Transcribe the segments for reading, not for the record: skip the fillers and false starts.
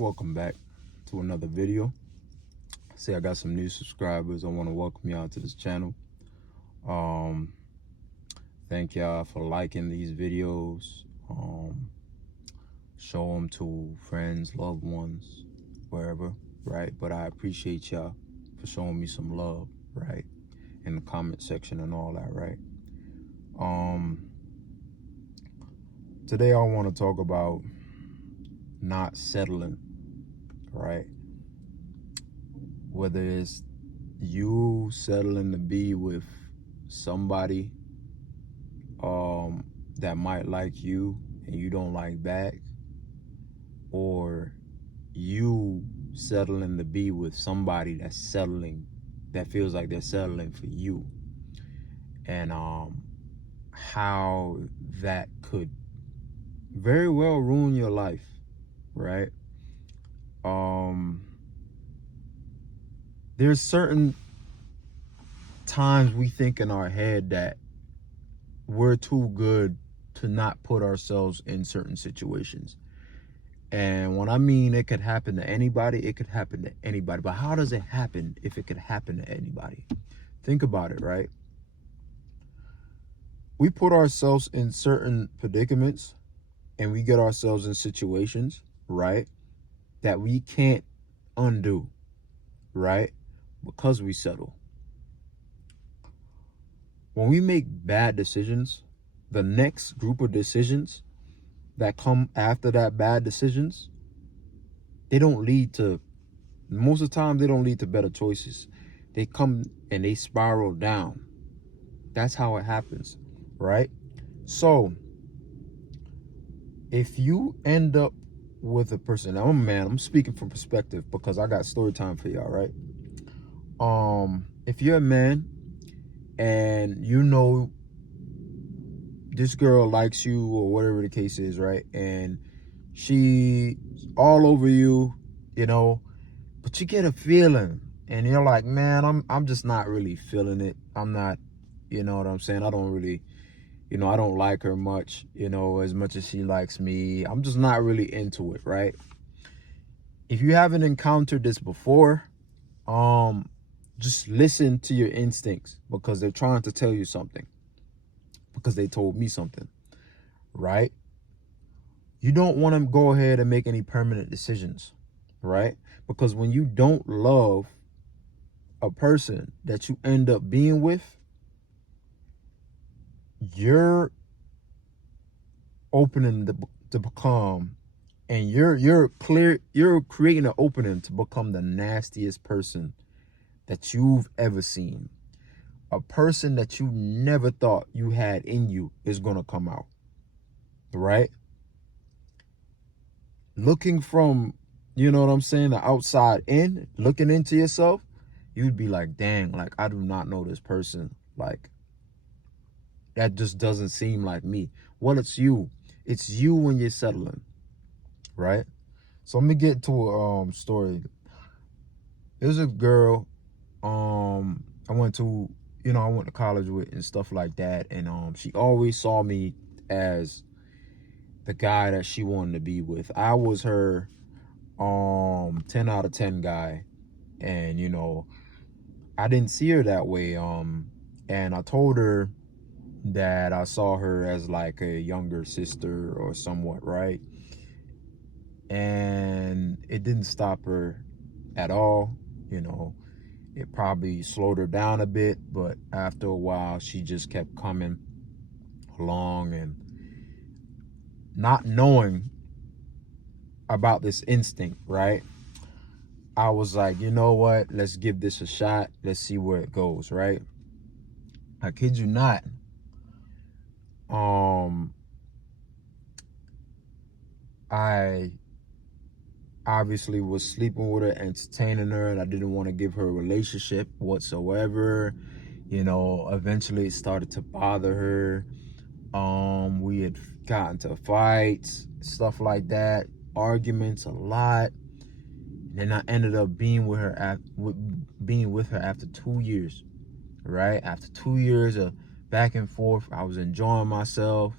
Welcome back to another video. See, I got some new subscribers. I want to welcome y'all to this channel. Thank y'all for liking these videos. Show them to friends, loved ones, wherever, right? But I appreciate y'all for showing me some love, right? In the comment section and all that, right? Today I want to talk about not settling, right? Whether it's you settling to be with somebody that might like you and you don't like back, or you settling to be with somebody that feels like they're settling for you, and how that could very well ruin your life, right? There's certain times we think in our head that we're too good to not put ourselves in certain situations. And when I mean it could happen to anybody, it could happen to anybody. But how does it happen if it could happen to anybody? Think about it, right? We put ourselves in certain predicaments and we get ourselves in situations, right, that we can't undo, right? Because we settle. When we make bad decisions, the next group of decisions that come after that bad decisions, they don't lead to, most of the time, they don't lead to better choices. They come and they spiral down. That's how it happens, right? So if you end up with a person, I'm a man, I'm speaking from perspective because I got story time for y'all, right? If you're a man and you know this girl likes you or whatever the case is, right? And she all over you, but you get a feeling and you're like, man, I'm just not really feeling it. I'm not, you know what I'm saying? I don't really, I don't like her much, as much as she likes me. I'm just not really into it, right? If you haven't encountered this before, just listen to your instincts because they're trying to tell you something, because they told me something, right? You don't want to go ahead and make any permanent decisions, right? Because when you don't love a person that you end up being with, you're opening to become, and you're creating an opening to become the nastiest person that you've ever seen. A person that you never thought you had in you is gonna come out, right? Looking from, the outside in, looking into yourself, you'd be like, dang, like, I do not know this person. Like, that just doesn't seem like me. Well, it's you when you're settling, right? So let me get to a story. There's a girl I went to college with and stuff like that, and she always saw me as the guy that she wanted to be with. I was her 10 out of 10 guy, and I didn't see her that way. And I told her that I saw her as like a younger sister or somewhat, right? And it didn't stop her at all. It probably slowed her down a bit, but after a while she just kept coming along, and not knowing about this instinct, right? I was like, you know what? Let's give this a shot. Let's see where it goes, right? I kid you not. I obviously was sleeping with her, entertaining her, and I didn't want to give her a relationship whatsoever. Eventually it started to bother her. We had gotten to fights, stuff like that, arguments a lot. And then I ended up being with her after 2 years, right? After 2 years of back and forth, I was enjoying myself.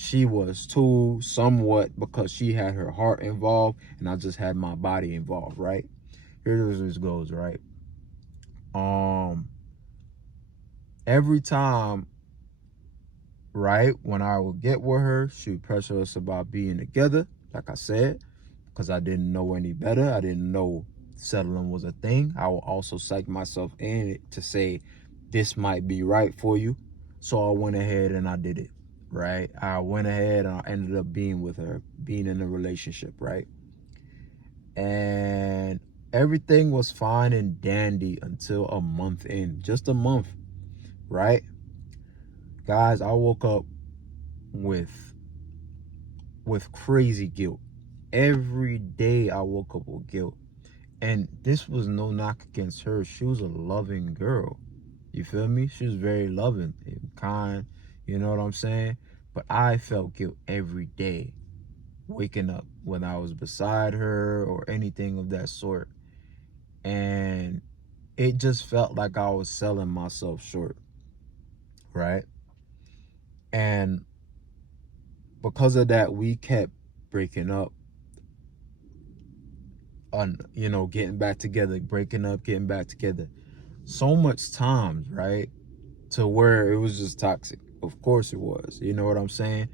She was too, somewhat, because she had her heart involved and I just had my body involved, right? Here's where this goes, right? Every time, right, when I would get with her, she would pressure us about being together, like I said, because I didn't know any better. I didn't know settling was a thing. I would also psych myself in it to say, this might be right for you. So I went ahead and I did it, right? I went ahead and I ended up being with her, being in a relationship, right? And everything was fine and dandy until a month in, just a month, right? Guys, I woke up with crazy guilt. Every day I woke up with guilt. And this was no knock against her. She was a loving girl. You feel me? She was very loving and kind. You know what I'm saying? But I felt guilt every day, waking up when I was beside her or anything of that sort. And it just felt like I was selling myself short, right? And because of that, we kept breaking up, getting back together, breaking up, getting back together. So much times, right? To where it was just toxic. Of course it was. You know what I'm saying?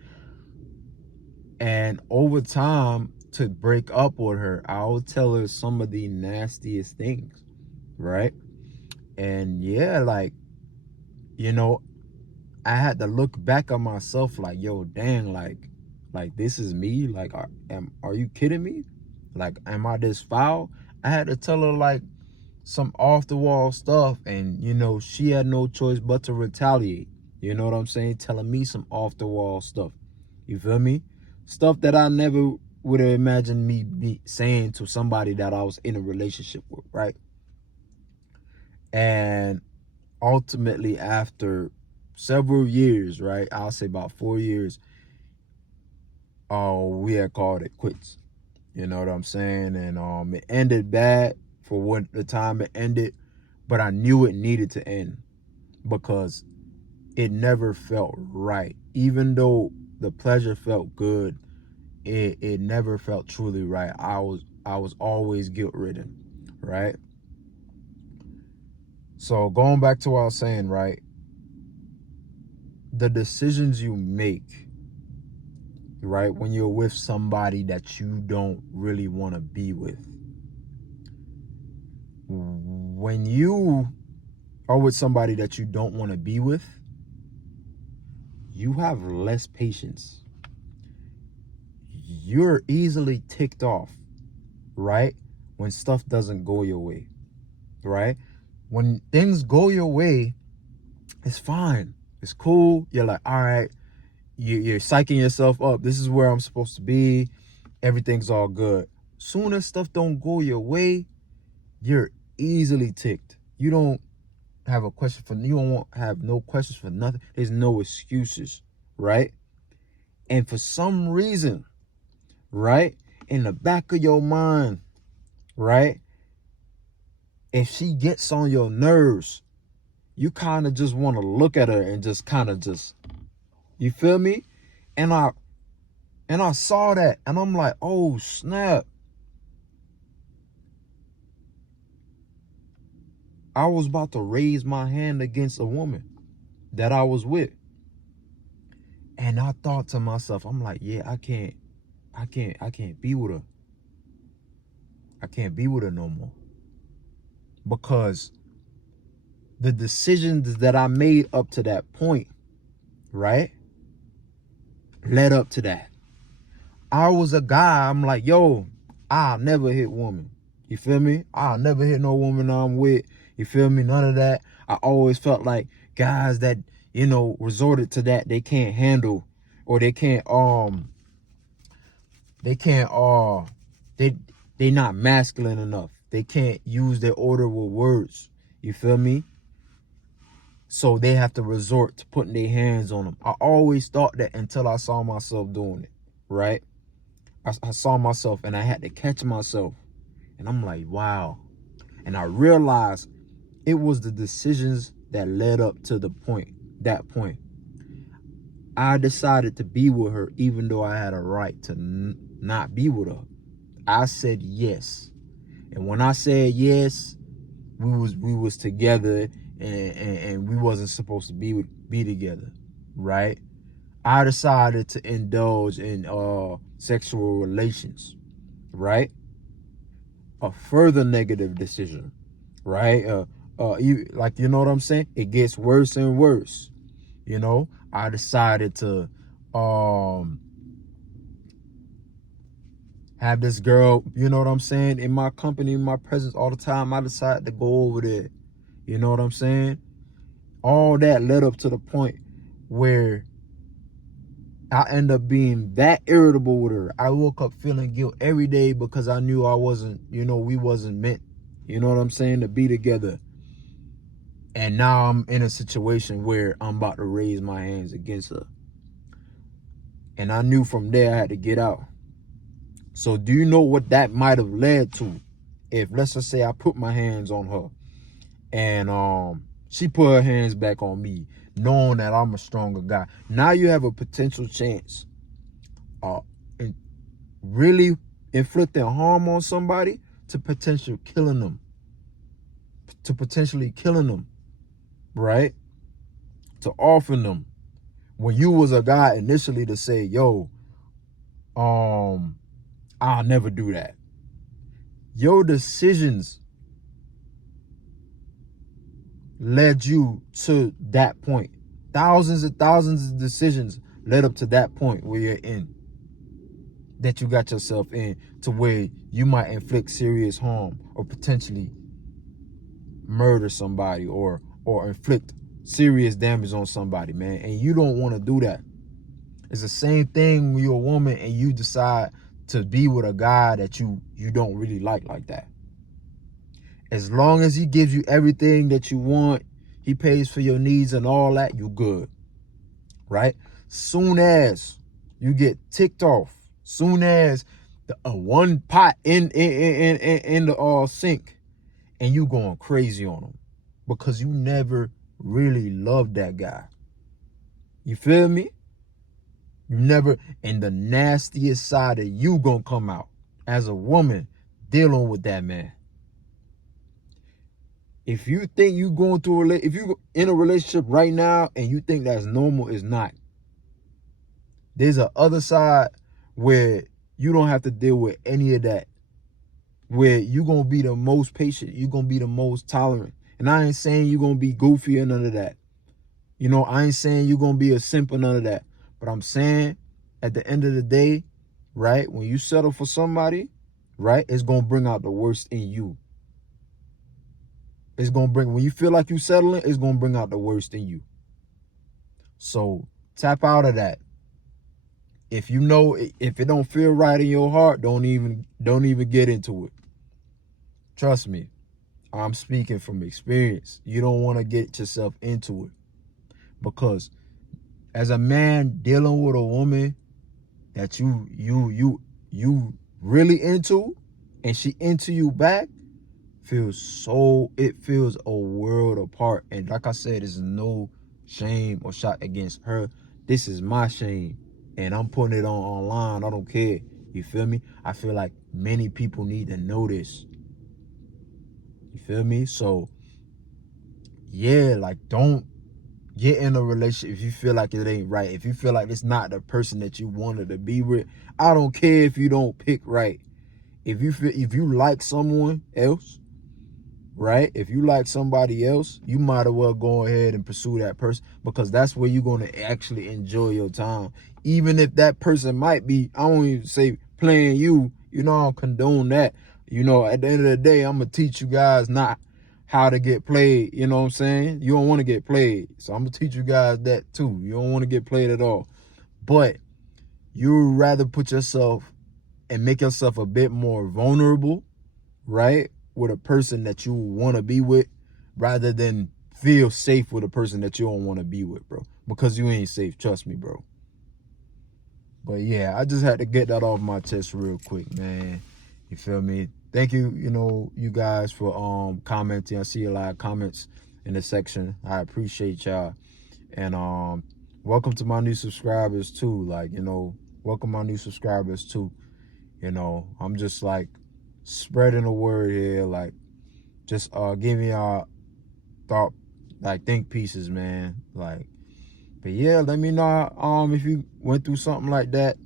And over time, to break up with her, I would tell her some of the nastiest things, right? And yeah, like, I had to look back on myself like, yo, dang, like this is me. Like, are you kidding me? Like, am I this foul? I had to tell her like some off the wall stuff, and she had no choice but to retaliate. You know what I'm saying? Telling me some off the wall stuff. You feel me? Stuff that I never would have imagined me be saying to somebody that I was in a relationship with, right? And ultimately, after several years, right, I'll say about 4 years, we had called it quits. You know what I'm saying? And it ended bad for what the time it ended, but I knew it needed to end because it never felt right. Even though the pleasure felt good, it never felt truly right. I was always guilt ridden, right? So going back to what I was saying, right? The decisions you make, right, when you're with somebody that you don't really want to be with, when you are with somebody that you don't want to be with, you have less patience. You're easily ticked off, right? When stuff doesn't go your way, right? When things go your way, it's fine. It's cool. You're like, all right, you're psyching yourself up. This is where I'm supposed to be. Everything's all good. Soon as stuff don't go your way, you're easily ticked. You don't have no questions for nothing. There's no excuses, right? And for some reason, right, in the back of your mind, right, if she gets on your nerves, you kind of just want to look at her and just kind of just, you feel me? And I saw that and I'm like, oh snap. I was about to raise my hand against a woman that I was with. And I thought to myself, I'm like, yeah, I can't be with her. I can't be with her no more. Because the decisions that I made up to that point, right, led up to that. I was a guy, I'm like, yo, I'll never hit woman. You feel me? I'll never hit no woman I'm with. You feel me? None of that. I always felt like guys that, resorted to that, they can't handle, or they they not masculine enough. They can't use their orderable words. You feel me? So they have to resort to putting their hands on them. I always thought that until I saw myself doing it, right? I saw myself and I had to catch myself. And I'm like, wow. And I realized it was the decisions that led up to that point. I decided to be with her even though I had a right to not be with her. I said yes. And when I said yes, we was together, and we wasn't supposed to be together, right? I decided to indulge in sexual relations, right? A further negative decision, right? You know what I'm saying? It gets worse and worse. You know, I decided to have this girl, you know what I'm saying, in my company, in my presence all the time. I decided to go over there. You know what I'm saying? All that led up to the point where I end up being that irritable with her. I woke up feeling guilt every day because I knew I wasn't, we wasn't meant, you know what I'm saying, to be together. And now I'm in a situation where I'm about to raise my hands against her. And I knew from there I had to get out. So do you know what that might have led to if, let's just say, I put my hands on her and she put her hands back on me, knowing that I'm a stronger guy? Now you have a potential chance in really inflicting harm on somebody to potentially killing them, right? To offer them. When you was a guy initially to say, yo, I'll never do that. Your decisions led you to that point. Thousands and thousands of decisions led up to that point where you're in, that you got yourself in, to where you might inflict serious harm or potentially murder somebody or inflict serious damage on somebody, man. And you don't want to do that. It's the same thing when you're a woman and you decide to be with a guy that you don't really like that. As long as he gives you everything that you want, he pays for your needs and all that, you good, right? Soon as you get ticked off, soon as the one pot in the sink, and you going crazy on him because you never really loved that guy. You feel me? You never, and the nastiest side of you gonna come out as a woman dealing with that man. If you think you going through if you in a relationship right now and you think that's normal, it's not. There's a other side where you don't have to deal with any of that, where you're gonna be the most patient, you're gonna be the most tolerant. And I ain't saying you're gonna be goofy or none of that. I ain't saying you're gonna be a simp or none of that. But I'm saying at the end of the day, right, when you settle for somebody, right, it's gonna bring out the worst in you. It's gonna bring, when you feel like you settling, it's gonna bring out the worst in you. So tap out of that. If if it don't feel right in your heart, don't even get into it. Trust me, I'm speaking from experience. You don't want to get yourself into it, because as a man dealing with a woman that you really into, and she into you back, it feels a world apart. And like I said, there's no shame or shot against her. This is my shame, and I'm putting it online. I don't care. You feel me? I feel like many people need to know this. You feel me? So yeah, like, don't get in a relationship if you feel like it ain't right. If you feel like it's not the person that you wanted to be with, I don't care if you don't pick right. If you like someone else, right? If you like somebody else, you might as well go ahead and pursue that person, because that's where you're going to actually enjoy your time. Even if that person might be, I don't even say playing you, I don't condone that. At the end of the day, I'm going to teach you guys not how to get played. You know what I'm saying? You don't want to get played. So I'm going to teach you guys that too. You don't want to get played at all. But you'd rather put yourself and make yourself a bit more vulnerable, right, with a person that you want to be with, rather than feel safe with a person that you don't want to be with, bro. Because you ain't safe, trust me, bro. But yeah, I just had to get that off my chest real quick, man. You feel me? Thank you, you guys for commenting. I see a lot of comments in the section. I appreciate y'all. And welcome to my new subscribers too. Like, you know, welcome my new subscribers too. You know, I'm just like spreading the word here, like just giving y'all thought, like think pieces, man. Like, but yeah, let me know if you went through something like that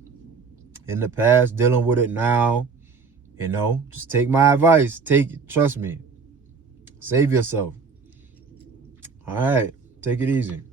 in the past, dealing with it now. You know, just take my advice. Trust me. Save yourself. All right, take it easy.